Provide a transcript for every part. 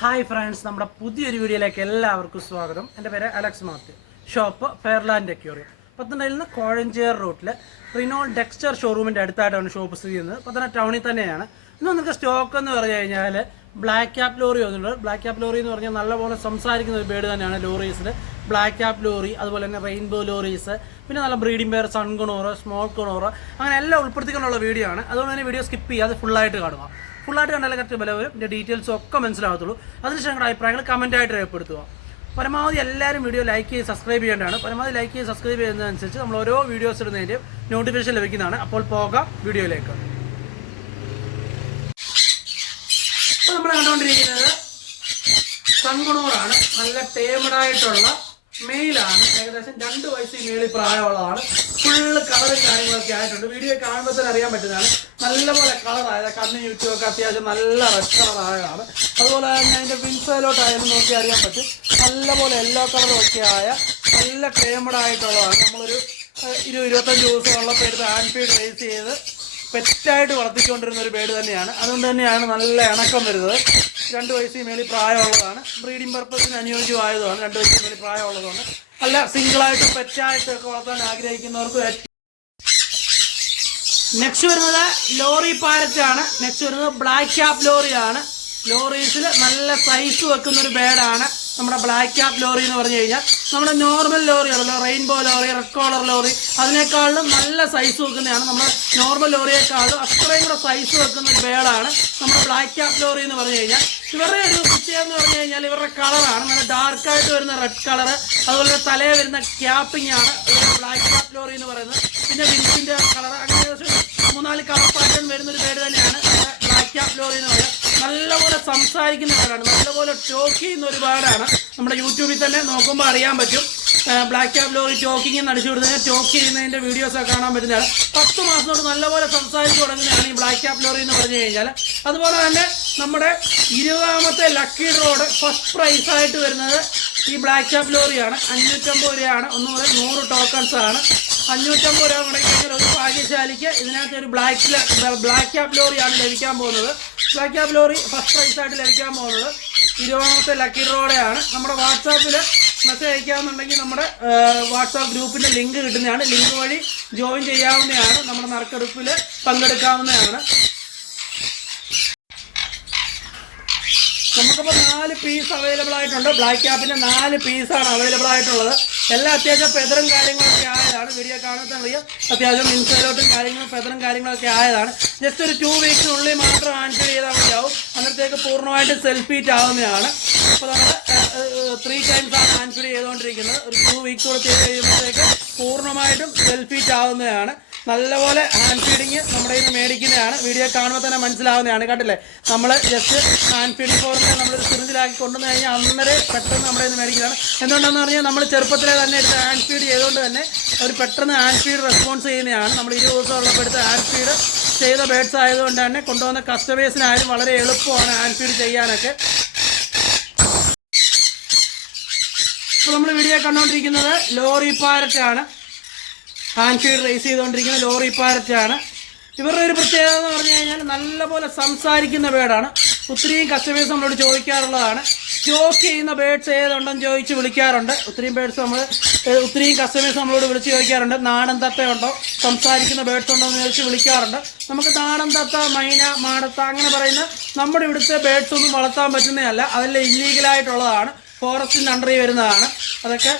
Hi friends നമ്മുടെ പുതിയൊരു വീഡിയോയിലേക്ക് എല്ലാവർക്കും സ്വാഗതം. എന്റെ പേര് Alex Mathew. Shop Fairland aquarium പത്തനംതിട്ടയിൽ നിന്ന് കോഴഞ്ചേർ റൂട്ടിൽ റിനോൾ ഡെക്സ്റ്റർ ഷോറൂമിന്റെ അടുത്തായിട്ടാണ് ഷോപ്പ് സ്ഥിതി ചെയ്യുന്നത്. പത്തനംതിട്ട ടൗണിൽ തന്നെയാണ്. ഇന്ന് നിങ്ങൾക്ക് സ്റ്റോക്ക് എന്ന് പറഞ്ഞു കഴിഞ്ഞാൽ ബ്ലാക്ക് ക്യാപ് ലോറി വന്നിട്ടുണ്ട്. ബ്ലാക്ക് ക്യാപ് ലോറി എന്ന് പറഞ്ഞാൽ നല്ലപോലെ സംസാരിക്കുന്ന ഒരു ബേഡ് തന്നെയാണ് ലോറീസിൽ ബ്ലാക്ക് ക്യാപ് ലോറി അതുപോലെ തന്നെ റെയിൻബോ ലോറീസ് പിന്നെ നല്ല breeding pair sun conure small conure അങ്ങനെ എല്ലാം ഉൾപ്പെടുത്തിക്കൊണ്ടുള്ള വീഡിയോ ആണ്. അതുകൊണ്ട് തന്നെ വീഡിയോ സ്കിപ്പ് ചെയ്യാതെ ഫുള്ളായിട്ട് കാണുക. ഫുള്ളായിട്ട് കണ്ടാലേ കറക്റ്റ് വില വരും ഇതിന്റെ ഡീറ്റെയിൽസും ഒക്കെ മനസ്സിലാകത്തുള്ളൂ. അതിനുശേഷം നിങ്ങളുടെ അഭിപ്രായങ്ങൾ കമന്റായിട്ട് രേഖപ്പെടുത്തുക. പരമാവധി എല്ലാവരും വീഡിയോ ലൈക്ക് ചെയ്ത് സബ്സ്ക്രൈബ് ചെയ്യേണ്ടതാണ്. പരമാവധി ലൈക്ക് ചെയ്ത് സബ്സ്ക്രൈബ് ചെയ്യുന്നതനുസരിച്ച് നമ്മൾ ഓരോ വീഡിയോസ് ഇടുന്നതിന്റെ നോട്ടിഫിക്കേഷൻ ലഭിക്കുന്നതാണ്. അപ്പോൾ പോകാം വീഡിയോയിലേക്ക് ഇപ്പോൾ നമ്മൾ കണ്ടുകൊണ്ടിരിക്കുന്നത് സൺകുണൂറാണ് നല്ല ടേമഡായിട്ടുള്ള മെയിലാണ് ഏകദേശം രണ്ട് വയസ്സിൽ മേളിൽ പ്രായമുള്ളതാണ്. ഫുള്ള് കളറും കാര്യങ്ങളൊക്കെ ആയിട്ടുണ്ട്. വീഡിയോ കാണുമ്പോൾ തന്നെ അറിയാൻ പറ്റുന്നതാണ്. നല്ലപോലെ കളറായത് കണ്ണ് ചുറ്റുമൊക്കെ അത്യാവശ്യം നല്ല റെഡ് കളറായതാണ് അതുപോലെ തന്നെ അതിന്റെ വിൻസൈലോട്ടായാലും നോക്കി അറിയാൻ പറ്റും. നല്ലപോലെ യെല്ലോ കളറും ഒക്കെ ആയ നല്ല ടേമഡായിട്ടുള്ളതാണ് നമ്മളൊരു ഇരു ഇരുപത് ഇരുപത്തഞ്ച് ദിവസം ഉള്ളപ്പോൾ ആൻഫീഡ് റേസ് ചെയ്ത് പെറ്റായിട്ട് വളർത്തിക്കൊണ്ടിരുന്ന ഒരു ബേഡ് തന്നെയാണ്. അതുകൊണ്ട് തന്നെയാണ് നല്ല ഇണക്കം വരുന്നത്. രണ്ട് വയസ്സിൽ മേളിൽ പ്രായമുള്ളതാണ്. ബ്രീഡിംഗ് പർപ്പസിന് അനുയോജ്യമായതുമാണ്. രണ്ട് വയസ്സിന് മേളിൽ പ്രായമുള്ളതുകൊണ്ട്. അല്ല സിംഗിളായിട്ടും പെറ്റായിട്ടും ഒക്കെ വളർത്താൻ ആഗ്രഹിക്കുന്നവർക്ക് നെക്സ്റ്റ് വരുന്നത് ലോറി പാരറ്റ് ആണ്. നെക്സ്റ്റ് വരുന്നത് ബ്ലാക്ക് ക്യാപ് ലോറിയാണ് ലോറീസിൽ നല്ല സൈസ് വെക്കുന്ന ഒരു ബേഡാണ് നമ്മുടെ ബ്ലാക്ക് ക്യാപ് ലോറി എന്ന് പറഞ്ഞു കഴിഞ്ഞാൽ. നമ്മുടെ normal ലോറിയാണല്ലോ rainbow lory red collar lory. അതിനേക്കാളും നല്ല സൈസ് വെക്കുന്നതാണ് നമ്മൾ നോർമൽ ലോറിയേക്കാളും അത്രയും കൂടെ സൈസ് വെക്കുന്ന ഒരു ബേഡാണ് നമ്മുടെ ബ്ലാക്ക് ക്യാപ് ലോറി എന്ന് പറഞ്ഞു കഴിഞ്ഞാൽ. ഇവരുടെ ഒരു പ്രത്യേകത എന്ന് പറഞ്ഞു കഴിഞ്ഞാൽ ഇവരുടെ കളറാണ് നല്ല ഡാർക്കായിട്ട് വരുന്ന റെഡ് കളർ അതുപോലെ തലയിൽ വരുന്ന ക്യാപ്പിംഗ് ആണ്. ബ്ലാക്ക് ക്യാപ് ലോറി എന്ന് പറയുന്നത്. പിന്നെ വിൻസിന്റെ കളർ അങ്ങനെ മൂന്നാൽ കളർ പാറ്റേൺ വരുന്ന ഒരു പേര് തന്നെയാണ് ബ്ലാക്ക് ക്യാപ് ലോറി എന്ന് പറയുന്നത്. നല്ലപോലെ സംസാരിക്കുന്ന പേരാണ് നല്ലപോലെ ടോക്ക് ചെയ്യുന്ന ഒരുപാടാണ്. നമ്മുടെ യൂട്യൂബിൽ തന്നെ നോക്കുമ്പോൾ അറിയാൻ പറ്റും. ബ്ലാക്ക് ക്യാപ് ലോറി ടോക്കിംഗ് എന്ന് അടിച്ചു കൊടുത്തതിന് ടോക്ക് ചെയ്യുന്നതിന്റെ വീഡിയോസൊക്കെ കാണാൻ പറ്റുന്നതാണ്. പത്ത് മാസത്തോട് നല്ലപോലെ സംസാരിച്ചു തുടങ്ങുന്നതാണ് ഈ ബ്ലാക്ക് ക്യാപ് ലോറി എന്ന് പറഞ്ഞു കഴിഞ്ഞാൽ അതുപോലെ തന്നെ നമ്മുടെ ഇരുപതാമത്തെ ലക്കി റോഡ് ഫസ്റ്റ് പ്രൈസ് ആയിട്ട് വരുന്നത് ഈ ബ്ലാക്ക് ചാപ്പ് ലോറിയാണ്. അഞ്ഞൂറ്റമ്പത് രൂപയാണ്. ഒന്ന് മുതൽ നൂറ് ടോക്കൺസ് ആണ്. അഞ്ഞൂറ്റമ്പത് രൂപ മുടക്കി ഒരു ഭാഗ്യശാലിക്ക് ഇതിനകത്ത് ഒരു ബ്ലാക്ക് ബ്ലാക്ക് ക്യാപ് ലോറിയാണ് ലഭിക്കാൻ പോകുന്നത്. Black cap lory first prize ആയിട്ട് ലഭിക്കാൻ പോകുന്നത് ഇരുപതാമത്തെ ലക്കി റോഡയാണ്. നമ്മുടെ വാട്സാപ്പിൽ മെസ്സേജ് അയക്കാമെന്നുണ്ടെങ്കിൽ നമ്മുടെ വാട്സാപ്പ് ഗ്രൂപ്പിന്റെ ലിങ്ക് കിട്ടുന്നതാണ്. ലിങ്ക് വഴി ജോയിൻ ചെയ്യാവുന്നതാണ്. നമ്മുടെ നറുക്കെടുപ്പിൽ പങ്കെടുക്കാവുന്നതാണ്. നമുക്കിപ്പോൾ നാല് പീസ് അവൈലബിൾ ആയിട്ടുണ്ട്. ബ്ലാക്ക് ക്യാപ്പിന്റെ നാല് പീസാണ് അവൈലബിൾ ആയിട്ടുള്ളത്. എല്ലാം അത്യാവശ്യം ഫെതറും കാര്യങ്ങളൊക്കെ ആയതാണ്. വീഡിയോ കാണുന്നത് അറിയാം. അത്യാവശ്യം ഇൻസൈലോട്ടും കാര്യങ്ങളും ഫെതറും കാര്യങ്ങളൊക്കെ ആയതാണ്. ജസ്റ്റ് ഒരു ടു വീക്സിനുള്ളിൽ മാത്രം ആൻസർ ചെയ്താൽ മതിയാവും. അന്നത്തേക്ക് പൂർണമായിട്ട് സെൽഫീറ്റ് ആവുന്നതാണ്. അപ്പോൾ നമ്മൾ ത്രീ ടൈംസ് ആണ് ആൻസർ ചെയ്തുകൊണ്ടിരിക്കുന്നത്. ഒരു ടു വീക്സ് കൂടെ ചെയ്ത് കഴിയുമ്പോഴത്തേക്ക് പൂർണമായിട്ടും സെൽഫീറ്റ് ആവുന്നതാണ്. നല്ലപോലെ ഹാൻഡ് ഫീഡിങ് നമ്മുടെ ഇന്ന് മേടിക്കുന്നതാണ്. വീഡിയോ കാണുമ്പോൾ തന്നെ മനസ്സിലാവുന്നതാണ്. കണ്ടില്ലേ? നമ്മൾ ജസ്റ്റ് ഹാൻഡ് ഫീഡിങ് ഫോറിനെ നമ്മൾ സിറിഞ്ചിലാക്കി കൊണ്ടുവന്ന് കഴിഞ്ഞാൽ അന്നേരം പെട്ടെന്ന് നമ്മുടെ ഇന്ന് മേടിക്കുന്നതാണ്. എന്തുകൊണ്ടാണെന്ന് പറഞ്ഞാൽ നമ്മൾ ചെറുപ്പത്തിലെ തന്നെ എടുത്ത് ഹാൻഡ് ഫീഡ് ചെയ്തുകൊണ്ട് തന്നെ ഒരു പെട്ടെന്ന് ഹാൻഡ് ഫീഡ് റെസ്പോൺസ് ചെയ്യുന്നതാണ്. നമ്മൾ ഇരുപത് ദിവസം ഉള്ളപ്പോൾ എടുത്ത് ഹാൻഡ് ഫീഡ് ചെയ്ത ബേഡ്സ് ആയതുകൊണ്ട് തന്നെ കൊണ്ടുവന്ന കസ്റ്റമേഴ്സിനായാലും വളരെ എളുപ്പമാണ് ഹാൻഡ് ഫീഡ് ചെയ്യാനൊക്കെ. ഇപ്പോൾ നമ്മൾ വീഡിയോ കണ്ടുകൊണ്ടിരിക്കുന്നത് ലോറി പാരറ്റാണ്. ഹാൻഡ് റേസ് ചെയ്തുകൊണ്ടിരിക്കുന്ന ലോറി പാരറ്റാണ്. ഇവരുടെ ഒരു പ്രത്യേകത എന്ന് പറഞ്ഞു കഴിഞ്ഞാൽ നല്ലപോലെ സംസാരിക്കുന്ന ബേഡാണ് ഒത്തിരിയും കസ്റ്റമേഴ്സ് നമ്മളോട് ചോദിക്കാറുള്ളതാണ്. സ്റ്റോക്ക് ചെയ്യുന്ന ബേഡ്സ് ഏതുണ്ടെന്ന് ചോദിച്ച് വിളിക്കാറുണ്ട്. ഒത്തിരിയും ബേഡ്സ് നമ്മൾ ഒത്തിരിയും കസ്റ്റമേഴ്സ് നമ്മളോട് വിളിച്ച് ചോദിക്കാറുണ്ട്. നാടൻ തത്തയുണ്ടോ സംസാരിക്കുന്ന ബേഡ്സ് ഉണ്ടോ എന്ന് ചോദിച്ച് വിളിക്കാറുണ്ട്. നമുക്ക് നാടൻ തത്ത മൈന മാടത്ത അങ്ങനെ പറയുന്ന നമ്മുടെ ഇവിടുത്തെ ബേഡ്സ് ഒന്നും വളർത്താൻ പറ്റുന്നതല്ല. അതെല്ലാം ഇല്ലീഗലായിട്ടുള്ളതാണ് ഫോറസ്റ്റിന്റെ അണ്ടറിൽ വരുന്നതാണ്. അതൊക്കെ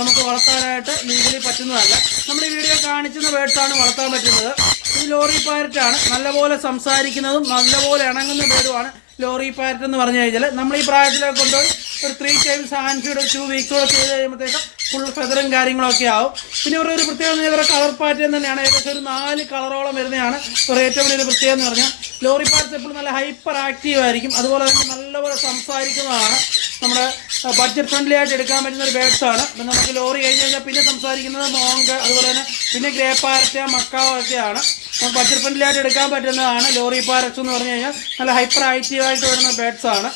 നമുക്ക് വളർത്താനായിട്ട് ലീഗലി പറ്റുന്നതല്ല. നമ്മൾ ഈ വീഡിയോ കാണിക്കുന്ന ബേഡ്സാണ് വളർത്താൻ പറ്റുന്നത്. ഈ ലോറി പാരറ്റാണ് നല്ലപോലെ സംസാരിക്കുന്നതും നല്ലപോലെ ഇണങ്ങുന്ന ബേഡുമാണ് ലോറി പാരറ്റ് എന്ന് പറഞ്ഞു കഴിഞ്ഞാൽ നമ്മൾ ഈ പ്രായത്തിലൊക്കെ കൊണ്ടുപോയി ഒരു three times hand feed two വീക്സോടെ ചെയ്ത് കഴിയുമ്പോഴത്തേക്ക് ഫുൾ ഫെതറും കാര്യങ്ങളൊക്കെ ആവും. പിന്നെ ഇവരുടെ ഒരു പ്രത്യേകത ഇവരുടെ കളർ പാറ്റേൺ തന്നെയാണ് ഏകദേശം ഒരു നാല് കളറോളം വരുന്നതാണ്. ഇവരുടെ ഏറ്റവും വലിയൊരു പ്രത്യേകത എന്ന് പറഞ്ഞാൽ ലോറി പാരറ്റ്സ് എപ്പോഴും നല്ല ഹൈപ്പർ ആക്റ്റീവ് ആയിരിക്കും. അതുപോലെ തന്നെ നല്ലപോലെ സംസാരിക്കുന്നതാണ്. നമ്മുടെ ബഡ്ജറ്റ് ഫ്രണ്ട്ലി ആയിട്ട് എടുക്കാൻ പറ്റുന്ന ഒരു ബേഡ്സ് ആണ്. അപ്പം നമുക്ക് ലോറി കഴിഞ്ഞ് കഴിഞ്ഞാൽ പിന്നെ സംസാരിക്കുന്നത് മോങ്ക് അതുപോലെ തന്നെ പിന്നെ ഗ്രേ പാരറ്റ് മക്കാവ് ഒക്കെയാണ്. നമുക്ക് ബഡ്ജറ്റ് ഫ്രണ്ട്ലി ആയിട്ട് എടുക്കാൻ പറ്റുന്നതാണ് ലോറി പാരറ്റ്സ് എന്ന് പറഞ്ഞു കഴിഞ്ഞാൽ. നല്ല ഹൈപ്പർ ആക്റ്റീവ് ആയിട്ട് വരുന്ന ബേഡ്സ് ആണ്.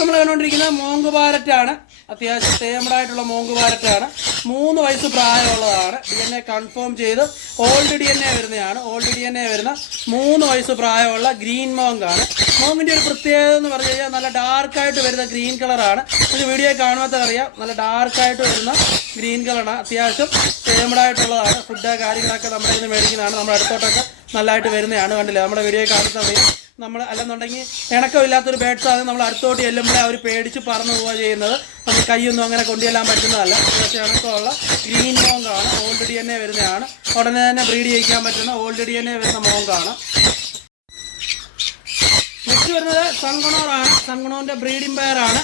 നമ്മൾ കണ്ടുകൊണ്ടിരിക്കുന്നത് മോങ്ക് പാരറ്റ് ആണ്. അത്യാവശ്യം തേമഡായിട്ടുള്ള മോങ്ക് പാരറ്റ് ആണ്. മൂന്ന് വയസ്സ് പ്രായമുള്ളതാണ്. ഇതിനെ കൺഫേം ചെയ്ത്. ഓൾഡ് ഡി എൻ എ വരുന്നതാണ് ഓൾഡ് ഡി എൻ എ വരുന്ന മൂന്ന് വയസ്സ് പ്രായമുള്ള ഗ്രീൻ മോങ്കാണ് മോങ്ങിന്റെ ഒരു പ്രത്യേകത എന്ന് പറഞ്ഞു കഴിഞ്ഞാൽ നല്ല ഡാർക്കായിട്ട് വരുന്ന ഗ്രീൻ കളറാണ് ഒരു വീഡിയോ കാണുമ്പോൾ അറിയാം നല്ല ഡാർക്കായിട്ട് വരുന്ന ഗ്രീൻ കളറാണ് അത്യാവശ്യം ടേമഡായിട്ടുള്ളതാണ് ഫുഡ് കാര്യങ്ങളൊക്കെ നമ്മുടെ നിന്ന് മേടിക്കുന്നതാണ്. നമ്മുടെ അടുത്തോട്ടൊക്കെ നല്ലതായിട്ട് വരുന്നതാണ്. കണ്ടില്ലേ? നമ്മുടെ വീഡിയോ കാണുന്ന സമയം നമ്മൾ അല്ലെന്നുണ്ടെങ്കിൽ ഇണക്കമില്ലാത്തൊരു ബേഡ്സ് ആണ് നമ്മൾ അടുത്തോട്ട് ചെല്ലുമ്പോഴേ അവർ പേടിച്ച് പറന്നു പോവുക ചെയ്യുന്നത്. നമുക്ക് കൈയൊന്നും അങ്ങനെ കൊണ്ടുചെല്ലാൻ പറ്റുന്നതല്ല. കുറച്ച് ഇണക്കമുള്ള ഗ്രീൻ മോങ്കാണ് ഓൾറെഡി തന്നെ വരുന്നതാണ്. ഉടനെ തന്നെ ബ്രീഡ് ചെയ്യിക്കാൻ പറ്റുന്ന ഓൾറെഡി തന്നെ വരുന്ന മോങ്കാണ് നെക്സ്റ്റ് വരുന്നത് സൺഗുണോറാണ് സൺഗുണോറിന്റെ ബ്രീഡിംഗ് പെയറാണ്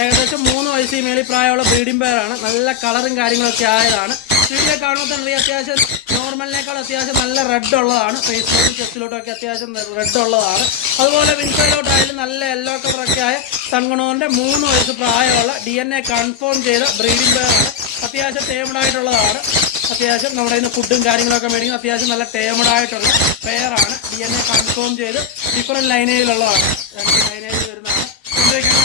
ഏകദേശം മൂന്ന് വയസ്സിൽ മേളിൽ പ്രായമുള്ള ബ്രീഡിംഗ് പെയറാണ് നല്ല കളറും കാര്യങ്ങളൊക്കെ ആയതാണ്. വീഡിയോ കാണുമ്പോൾ തന്നെ അത്യാവശ്യം നോർമലിനേക്കാൾ അത്യാവശ്യം നല്ല റെഡ് ഉള്ളതാണ്. ഫേസിലോട്ടും ചെസ്റ്റിലോട്ടൊക്കെ അത്യാവശ്യം റെഡ് ഉള്ളതാണ്. അതുപോലെ വിൻസൈലോട്ടായാലും നല്ല യെല്ലോ കളറൊക്കെ ആയ സൺഗുണോറിന്റെ മൂന്ന് വയസ്സ് പ്രായമുള്ള ഡി എൻ എ കൺഫേം ചെയ്ത ബ്രീഡിംഗ് പെയറാണ് അത്യാവശ്യം ടേമഡായിട്ടുള്ളതാണ് അത്യാവശ്യം നമ്മുടെ ഇന്ന് ഫുഡും കാര്യങ്ങളൊക്കെ മേടിക്കും. അത്യാവശ്യം നല്ല ടേമഡായിട്ടുള്ള പെയറാണ് ഡി എൻ എ കൺഫേം ചെയ്ത് ഡിഫറെന്റ് ലൈനേജിലുള്ളതാണ് രണ്ട് ലൈനേജിൽ വരുന്നതാണ്.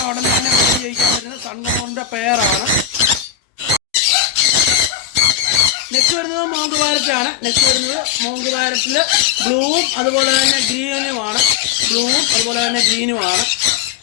ഉടനെ തന്നെ ചെയ്യിക്കാൻ പറ്റുന്ന പെയർ പെയറാണ് നെക്സ്റ്റ് വരുന്നത് മോങ്ക് നെക്സ്റ്റ് വരുന്നത് മോങ്ക് പാരറ്റിൽ ബ്ലൂവും അതുപോലെ തന്നെ ഗ്രീനുമാണ് ബ്ലൂവും അതുപോലെ തന്നെ ഗ്രീനുമാണ്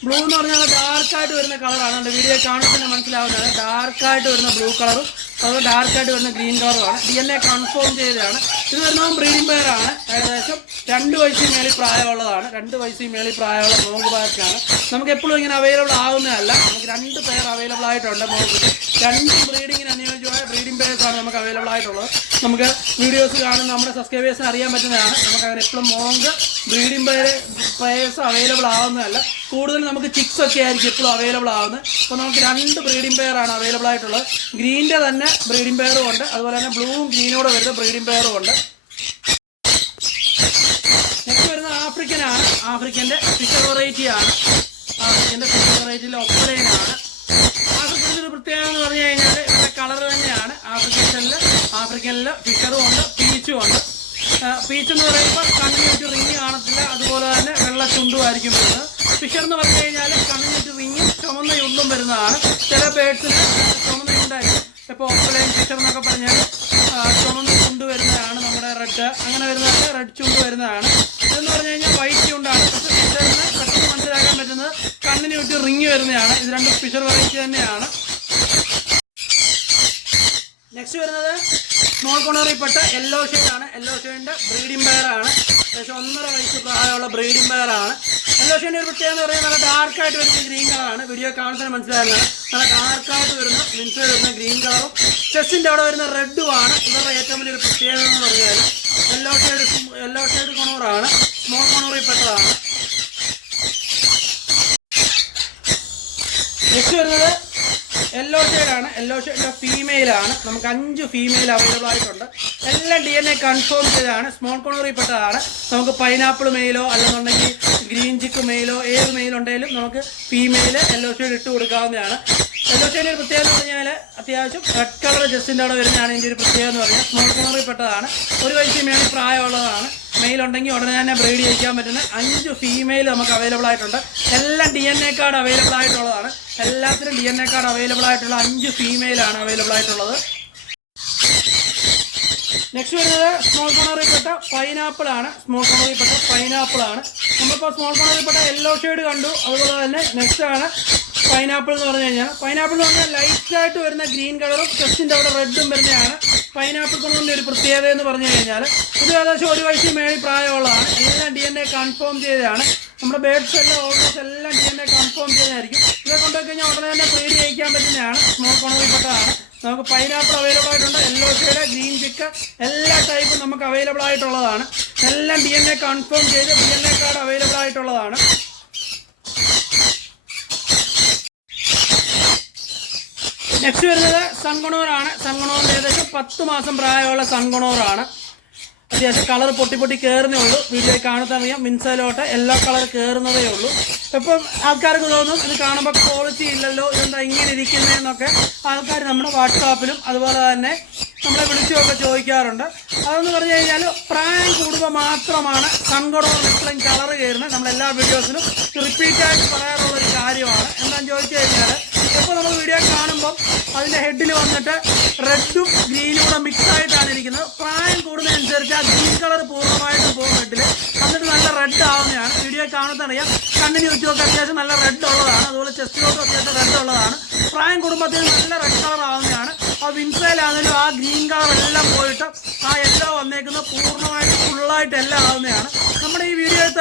ബ്ലൂ എന്ന് പറഞ്ഞാൽ ഡാർക്കായിട്ട് വരുന്ന കളറാണ് വീഡിയോ കാണുമ്പോൾ തന്നെ മനസ്സിലാവുന്നതാണ്. ഡാർക്കായിട്ട് വരുന്ന ബ്ലൂ കളറും അതുപോലെ ഡാർക്കായിട്ട് വരുന്ന ഗ്രീൻ കളറുമാണ് ഡി എൻ എ കൺഫേം ചെയ്തതാണ്. ഇത് വരുന്നത് ബ്രീഡിംഗ് പെയറാണ് ഏകദേശം രണ്ട് വയസ്സിൽ മേളിൽ പ്രായമുള്ളതാണ്. രണ്ട് വയസ്സിൽ മേളിൽ പ്രായമുള്ള മോങ്ക് പാർക്കാണ് നമുക്ക് എപ്പോഴും ഇങ്ങനെ അവൈലബിൾ ആവുന്നതല്ല. നമുക്ക് രണ്ട് പെയർ അവൈലബിൾ ആയിട്ടുണ്ട് മോങ്കിന് രണ്ട് ബ്രീഡിങ്ങിന് അനുയോജ്യമായ ബ്രീഡിംഗ് പേഴ്സാണ് നമുക്ക് അവൈലബിൾ ആയിട്ടുള്ളത്. നമുക്ക് വീഡിയോസ് കാണുന്ന നമ്മുടെ സബ്സ്ക്രൈബേഴ്സിന് അറിയാൻ പറ്റുന്നതാണ്. നമുക്ക് അങ്ങനെ എപ്പോഴും മോങ്ക് ബ്രീഡിംഗ് പേര് പേഴ്സ് അവൈലബിൾ ആവുന്നതല്ല. കൂടുതൽ നമുക്ക് ചിക്സ് ഒക്കെ ആയിരിക്കും എപ്പോഴും അവൈലബിൾ ആവുന്നത്. അപ്പോൾ നമുക്ക് രണ്ട് ബ്രീഡിംഗ് പെയർ ആണ് അവൈലബിൾ ആയിട്ടുള്ളത്. ഗ്രീനിന്റെ തന്നെ ബ്രീഡിംഗ് പെയറും ഉണ്ട്. അതുപോലെ തന്നെ ബ്ലൂവും ഗ്രീനോടെ വരുന്ന ബ്രീഡിംഗ് പെയറും ഉണ്ട്. നെക്സ്റ്റ് വരുന്നത് ആഫ്രിക്കനാണ് ആഫ്രിക്കന്റെ ഫിഷർ വെറൈറ്റിയാണ് ആഫ്രിക്കന്റെ ഫിഷർ വെറൈറ്റിയിലെ ഒപ്പലൈനാണ് ഒരു പ്രത്യേകത എന്ന് പറഞ്ഞു കഴിഞ്ഞാൽ ഇവിടെ കളർ തന്നെയാണ്. ആഫ്രിക്കനിൽ ആഫ്രിക്കനിൽ ഫിഷറും ഉണ്ട് പീച്ചും ഉണ്ട്. പീച്ച് എന്ന് പറയുമ്പോൾ കണ്ണിന് ചുറ്റും റിങ് കാണത്തില്ല. അതുപോലെ തന്നെ വെള്ള ചുണ്ടുമായിരിക്കും വരുന്നത്. ഫിഷർ എന്ന് പറഞ്ഞു കഴിഞ്ഞാൽ കണ്ണിന് ചുറ്റും റിങ്ങും ചുമന്ന ചുണ്ടും വരുന്നതാണ്. ചില ബേഡ്സിന് ചുമന്ന ചുണ്ടായിരിക്കും. ഇപ്പോൾ ഓപ്പലൈൻ ഫിഷർ എന്നൊക്കെ പറഞ്ഞാൽ ചുമന്ന ചുണ്ട് വരുന്നതാണ് നമ്മുടെ റെഡ് അങ്ങനെ വരുന്നതൊക്കെ റെഡ് ചുണ്ട് വരുന്നതാണ്. ഇതെന്ന് പറഞ്ഞു കഴിഞ്ഞാൽ വൈറ്റ് ചുണ്ടാണ് പക്ഷേ ഫിഷറിന് പെട്ടെന്ന് മനസ്സിലാക്കാൻ പറ്റുന്നത് റിങ് വരുന്നതാണ്. ഇത് രണ്ടും സ്പെഷ്യൽ വെറൈറ്റി തന്നെയാണ്. നെക്സ്റ്റ് വരുന്നത് സ്മോൾ കോണറിൽപ്പെട്ട യെല്ലോ ആണ്. യെല്ലോ ഷെയ്ഡിന്റെ ബ്രീഡിംഗ് ആണ്. ഏകദേശം ഒന്നര വയസ്സ് പ്രായമുള്ള ബ്രീഡിംഗ് ആണ്. യെല്ലോ ഷെയ്ഡിന്റെ ഒരു പ്രത്യേകത എന്ന് പറയുന്നത് നല്ല ഡാർക്കായിട്ട് വരുന്ന ഗ്രീൻ കളറാണ് വീഡിയോ കാണുന്നതിന് മനസ്സിലാകുന്നത് നല്ല ഡാർക്കായിട്ട് വരുന്ന ലിൻസ് വരുന്ന ഗ്രീൻ കളറും ചെസ്റ്റിന്റെ അവിടെ വരുന്ന റെഡുമാണ് ഇവരുടെ ഏറ്റവും വലിയൊരു പ്രത്യേകത എന്ന് പറഞ്ഞാൽ യെല്ലോ ഷെയ്ഡ് യെല്ലോ ഷെയ്ഡ് കൊണോറാണ്. സ്മോൾ കൊണറിൽപ്പെട്ടതാണ്. നെക്സ്റ്റ് വരുന്നത് യെല്ലോ ഷെയ്ഡാണ് യെല്ലോ ഷെയ്ഡിന്റെ ഫീമെയിലാണ് നമുക്ക് അഞ്ച് ഫീമെയിൽ അവൈലബിൾ ആയിട്ടുണ്ട്. എല്ലാം ഡി എൻ എ കൺഫേം ചെയ്തതാണ്. സ്മോൾ കോണറിൽപ്പെട്ടതാണ് നമുക്ക് പൈനാപ്പിൾ മെയിലോ അല്ലെന്നുണ്ടെങ്കിൽ ഗ്രീൻ ചിക്ക് മെയിലോ ഏത് മെയിൽ ഉണ്ടെങ്കിലും നമുക്ക് ഫീമെയിൽ യെല്ലോ ഷെയ്ഡ് ഇട്ട് കൊടുക്കാവുന്നതാണ്. യെല്ലോ ഷെയ്ഡിന്റെ പ്രത്യേകത എന്ന് പറഞ്ഞാൽ അത്യാവശ്യം റെഡ് കളർ ജസ്റ്റിന്റെ അവിടെ വരുന്നതാണ് ഇതിന്റെ ഒരു പ്രത്യേകത എന്ന് പറഞ്ഞാൽ സ്മോൾ കോണറിൽപ്പെട്ടതാണ് ഒരു വയസ്സിൽ മേളിൽ പ്രായമുള്ളതാണ്. മെയിൽ ഉണ്ടെങ്കിൽ ഉടനെ തന്നെ ബ്രീഡ് ചെയ്യിക്കാൻ പറ്റുന്ന അഞ്ച് ഫീമെയിൽ നമുക്ക് അവൈലബിൾ ആയിട്ടുണ്ട്. എല്ലാം D N A card available ആയിട്ടുള്ളതാണ്. എല്ലാത്തിനും D N A card available ആയിട്ടുള്ള അഞ്ച് ഫീമെയിലാണ് അവൈലബിൾ ആയിട്ടുള്ളത്. നെക്സ്റ്റ് വരുന്നത് സ്മോൾ കോണറിൽപ്പെട്ട പൈനാപ്പിൾ ആണ്. സ്മോൾ കോണറിൽപ്പെട്ട പൈനാപ്പിൾ ആണ്. നമ്മളിപ്പോൾ സ്മോൾ കോണറിൽപ്പെട്ട യെല്ലോ ഷെയ്ഡ് കണ്ടു. അതുപോലെ തന്നെ നെക്സ്റ്റ് ആണ് പൈനാപ്പിൾ എന്ന് പറഞ്ഞു കഴിഞ്ഞാൽ. പൈനാപ്പിൾ എന്ന് പറഞ്ഞാൽ ലൈറ്റ് ആയിട്ട് വരുന്ന ഗ്രീൻ കളറും ചെസ്റ്റിന്റെ അവിടെ റെഡും വരുന്നതാണ്. പൈനാപ്പിൾ കൊണ്ടിന്റെ ഒരു പ്രത്യേകത എന്ന് പറഞ്ഞു കഴിഞ്ഞാൽ ഇത് ഏകദേശം ഒരു വയസ്സിൽ മേളിൽ പ്രായമുള്ളതാണ്. എല്ലാം ഡി എൻ എ കൺഫേം ചെയ്തതാണ്. നമ്മുടെ ബേഡ്സ് എല്ലാം ഓൾമോസ്റ്റ് എല്ലാം ഡി എൻ എ കൺഫേം ചെയ്തതായിരിക്കും. ഇതൊക്കെ കൊണ്ടുപോയി കഴിഞ്ഞാൽ ഉടനെ തന്നെ പ്രീതി ചെയ്യിക്കാൻ പറ്റുന്നതാണ്. സ്മോൾ കോണറിൽപ്പെട്ടതാണ് നമുക്ക് പൈനാപ്പിൾ അവൈലബിൾ ആയിട്ടുണ്ട്. യെല്ലോ ഷെയ്ഡ് ഗ്രീൻ ചിക്ക് എല്ലാ ടൈപ്പും നമുക്ക് അവൈലബിൾ ആയിട്ടുള്ളതാണ്. എല്ലാം ഡി എൻ എ കൺഫേം ചെയ്ത് D N A card available ആയിട്ടുള്ളതാണ്. നെക്സ്റ്റ് വരുന്നത് സൺഗുണോറാണ് സൺഗുണോറിന് ഏകദേശം പത്ത് മാസം പ്രായമുള്ള സൺഗുണോറാണ് അത്യാവശ്യം കളർ പൊട്ടി പൊട്ടി കയറുന്നേ ഉള്ളൂ. വീഡിയോ കാണുന്നത് അറിയാം. മിൻസലോട്ട് എല്ലാ കളർ കയറുന്നതേ ഉള്ളൂ. ഇപ്പം ആൾക്കാർക്ക് തോന്നും ഇത് കാണുമ്പോൾ ക്വാളിറ്റി ഇല്ലല്ലോ ഇതെന്താ ഇങ്ങനെ ഇരിക്കുന്നതെന്നൊക്കെ ആൾക്കാർ നമ്മുടെ വാട്സാപ്പിലും അതുപോലെ തന്നെ നമ്മളെ വിളിച്ചുമൊക്കെ ചോദിക്കാറുണ്ട്. അതെന്ന് പറഞ്ഞു കഴിഞ്ഞാൽ പ്രായം കൂടുമ്പോൾ മാത്രമാണ് സങ്കടവും ഇത്രയും കളർ കയറുന്നത് നമ്മളെല്ലാ വീഡിയോസിലും റിപ്പീറ്റായിട്ട് പറയാറുള്ള ഒരു കാര്യമാണ്. എന്താണെന്ന് ചോദിച്ചു കഴിഞ്ഞാൽ ഇപ്പോൾ നമ്മൾ വീഡിയോ കാണുമ്പോൾ അതിന്റെ ഹെഡിൽ വന്നിട്ട് റെഡും ഗ്രീനും കൂടെ മിക്സ് ആയിട്ടാണ് ഇരിക്കുന്നത്. പ്രായം കൂടുന്നതനുസരിച്ച് ആ ഗ്രീൻ കളർ പൂർണമായിട്ടും പോകും ഹെഡിൽ എന്നിട്ട് നല്ല റെഡ് ആവുന്നതാണ്. വീഡിയോ കാണുന്നതറിയാം. കണ്ണിന് ചുറ്റുമൊക്കെ അത്യാവശ്യം നല്ല റെഡ് ഉള്ളതാണ്. അതുപോലെ ചെസ്റ്റിലോട്ടും അത്യാവശ്യം റെഡ് ഉള്ളതാണ്. പ്രായം കൂടുമ്പോൾ നല്ല റെഡ് കളർ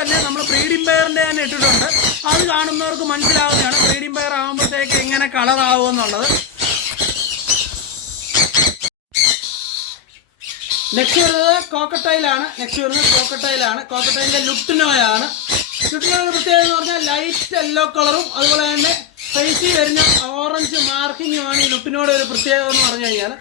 തന്നെ നമ്മൾ ബ്രീഡിംഗ് പെയറിന്റെ തന്നെ ഇട്ടിട്ടുണ്ട്. അത് കാണുന്നവർക്ക് മനസ്സിലാവുന്നതാണ് ബ്രീഡിംഗ് പെയർ ആകുമ്പോഴത്തേക്ക് എങ്ങനെ കളറാവും എന്നുള്ളത്. നെക്സ്റ്റ് വരുന്നത് കോക്കട്ടയിലാണ് നെക്സ്റ്റ് വരുന്നത് കോക്കട്ടയിലാണ് കോക്കട്ടയിലെ ലുട്ടിനോയാണ് ലുട്ടിനോയുടെ പ്രത്യേകത എന്ന് പറഞ്ഞാൽ ലൈറ്റ് യെല്ലോ കളറും അതുപോലെ തന്നെ ഫേസിൽ വരുന്ന ഓറഞ്ച് മാർക്കിങ്ങുമാണ് ഈ ലുട്ടിനോയുടെ ഒരു പ്രത്യേകത എന്ന് പറഞ്ഞു കഴിഞ്ഞാൽ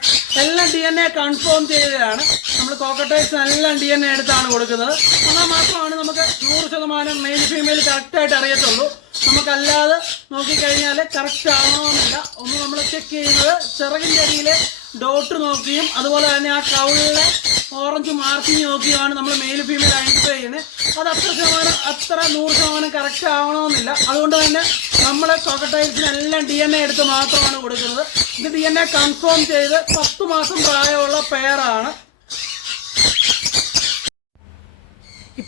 എല്ലാം ഡി എൻ എ കൺഫേം ചെയ്തതാണ്. നമ്മൾ കോക്കട്ടൈസ് എല്ലാം ഡി എൻ എ എടുത്താണ് കൊടുക്കുന്നത്. എന്നാൽ മാത്രമാണ് നമുക്ക് നൂറ് ശതമാനം മെയിൽ ഫീമെയിൽ കറക്റ്റായിട്ട് അറിയത്തുള്ളൂ. നമുക്കല്ലാതെ നോക്കിക്കഴിഞ്ഞാൽ കറക്റ്റ് ആണോന്നില്ല. ഒന്ന് നമ്മൾ ചെക്ക് ചെയ്യുന്നത് ചിറകിന്റെ അടിയിലെ ഡോട്ട് നോക്കിയും അതുപോലെ തന്നെ ആ കൗളിലെ ഓറഞ്ച് മാർക്കിങ് നോക്കിയാണ് നമ്മൾ മെയിൽ ഫീമെയിൽ ഐഡന്റിഫൈ ചെയ്യുന്നത്. അത് അത്ര ശതമാനം അത്ര നൂറ് ശതമാനം കറക്റ്റ് ആവണമെന്നില്ല അതുകൊണ്ട് തന്നെ നമ്മളെ കോക്കട്ടൈൽസിനെല്ലാം ഡി എൻ എ എടുത്ത് മാത്രമാണ് കൊടുക്കുന്നത്. ഇത് ഡി എൻ എ കൺഫേം ചെയ്ത് പത്ത് മാസം പ്രായമുള്ള പെയറാണ്